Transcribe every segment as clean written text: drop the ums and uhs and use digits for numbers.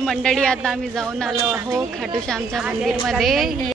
मंडळी आता आम्ही जाऊन आलो आहो खाटू श्यामच्या मंदिरमध्ये।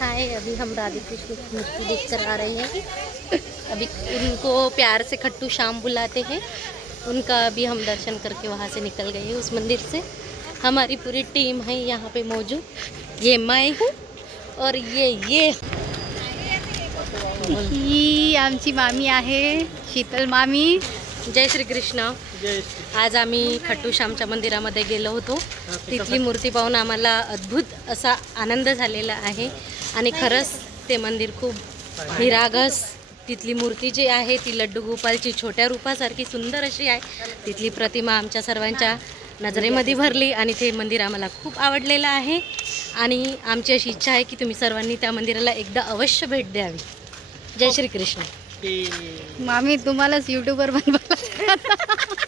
हाय, अभी हम राधे कृष्ण की मूर्ति देख कर आ रहे हैं। अभी उनको प्यार से खट्टू श्याम बुलाते हैं। उनका अभी हम दर्शन करके वहाँ से निकल गए हैं उस मंदिर से। हमारी पूरी टीम है यहाँ पे मौजूद। ये मैं हूँ और ये ही आमची मामी आहे, शीतल मामी। जय श्री कृष्ण। आज आम्ही खट्टू श्यामच्या मंदिरामध्ये गेलो होतो। तिथली मूर्ती पाहून आम्हाला अद्भुत असा आनंद झालेला आहे आणि खरंच ते मंदिर खूप निरागस। तिथली मूर्ती जी आहे ती लड्डू गोपालची छोट्या रूपासारखी सुंदर अशी आहे। तिथली प्रतिमा आमच्या सर्वांच्या नजरेमध्ये भरली आणि ते मंदिर आम्हाला खूप आवडलेलं आहे आणि आमची अशी इच्छा आहे की तुम्ही सर्वांनी त्या मंदिराला एकदा अवश्य भेट द्यावी। जय श्री कृष्ण। मामी तुम्हालाच यूट्यूबर बनवायला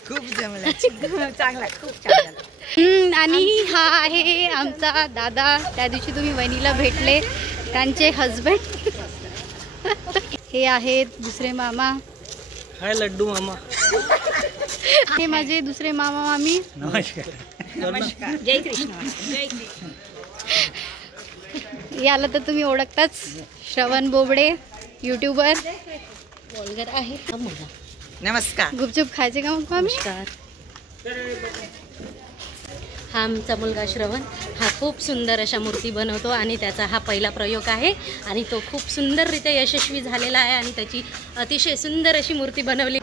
खूप जमलं, चांगला, खूप छान। आणि हा आहे आमचा दादा। त्या दिवशी तुम्ही वहिनीला भेटले, त्यांचे हजबंड। हे आहेत दुसरे मामा। हाय लड्डू मामा। हे माझे दुसरे मामा मामी। नमस्कार। नमस्कार, जय कृष्ण, जय कृष्ण। याला तर तुम्ही ओळखताच, श्रवण बोबडे, यूट्यूबर। वॉलगर आहे हा मुलगा। नमस्कार। गुपचूप खायचे का मग मामी? नमस्कार। हा आमचा मुलगा श्रवण, हा खूप सुंदर अशा मूर्ती बनवतो आणि त्याचा हा पहिला प्रयोग आहे आणि तो खूप सुंदररित्या यशस्वी झालेला आहे आणि त्याची अतिशय सुंदर अशी मूर्ती बनवली।